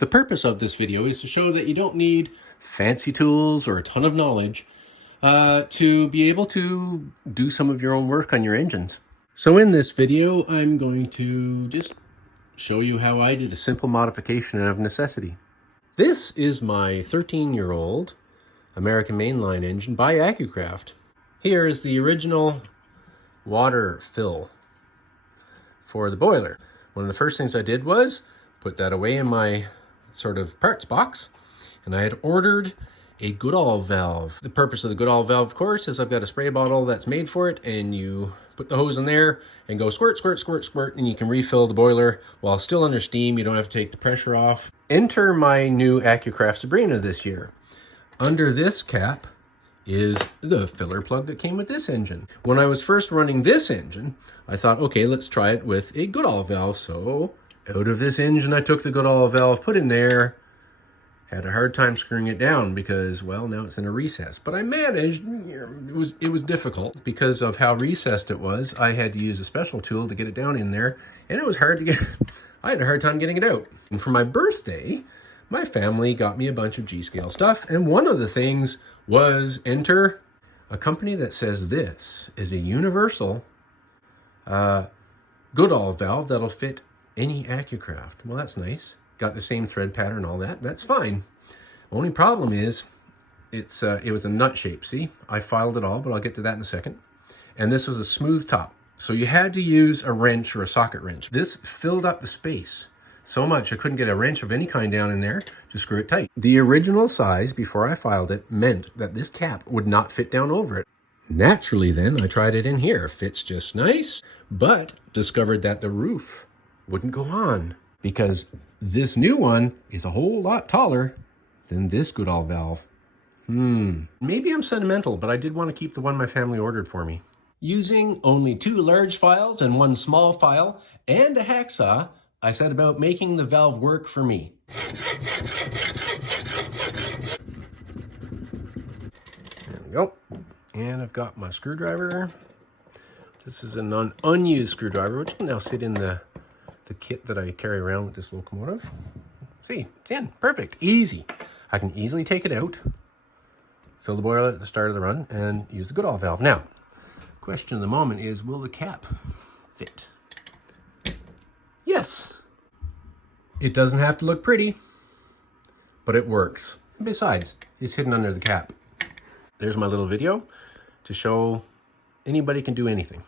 The purpose of this video is to show that you don't need fancy tools or a ton of knowledge to be able to do some of your own work on your engines. So in this video, I'm going to just show you how I did a simple modification of necessity. This is my 13-year-old American mainline engine by Accucraft. Here is the original water fill for the boiler. One of the first things I did was put that away in my sort of parts box, and I had ordered a Goodall valve. The purpose of the Goodall valve, of course, is I've got a spray bottle that's made for it, and you put the hose in there and go squirt, squirt, squirt, squirt, and you can refill the boiler while still under steam. You don't have to take the pressure off. Enter my new Accucraft Sabrina this year. Under this cap is the filler plug that came with this engine. When I was first running this engine, I thought, okay, let's try it with a Goodall valve. So out of this engine, I took the Goodall valve, put in there, had a hard time screwing it down because, well, now it's in a recess. But I managed. It was difficult because of how recessed it was. I had to use a special tool to get it down in there, and it was hard to get. I had a hard time getting it out. And for my birthday, my family got me a bunch of G-scale stuff, and one of the things was enter a company that says this is a universal Goodall valve that'll fit any Accucraft. Well, that's nice. Got the same thread pattern, all that. That's fine. Only problem is it was a nut shape. See, I filed it all, but I'll get to that in a second. And this was a smooth top, so you had to use a wrench or a socket wrench. This filled up the space so much I couldn't get a wrench of any kind down in there to screw it tight. The original size before I filed it meant that this cap would not fit down over it. Naturally then, I tried it in here. Fits just nice, but discovered that the roof wouldn't go on because this new one is a whole lot taller than this Goodall valve. Maybe I'm sentimental, but I did want to keep the one my family ordered for me. Using only 2 large files and 1 small file and a hacksaw, I set about making the valve work for me. There we go. And I've got my screwdriver. This is an unused screwdriver, which can now sit in the kit that I carry around with this locomotive. See, it's in. Perfect. Easy. I can easily take it out, fill the boiler at the start of the run, and use the Goodall valve. Now, question of the moment is, will the cap fit? Yes. It doesn't have to look pretty, but it works. And besides, it's hidden under the cap. There's my little video to show anybody can do anything.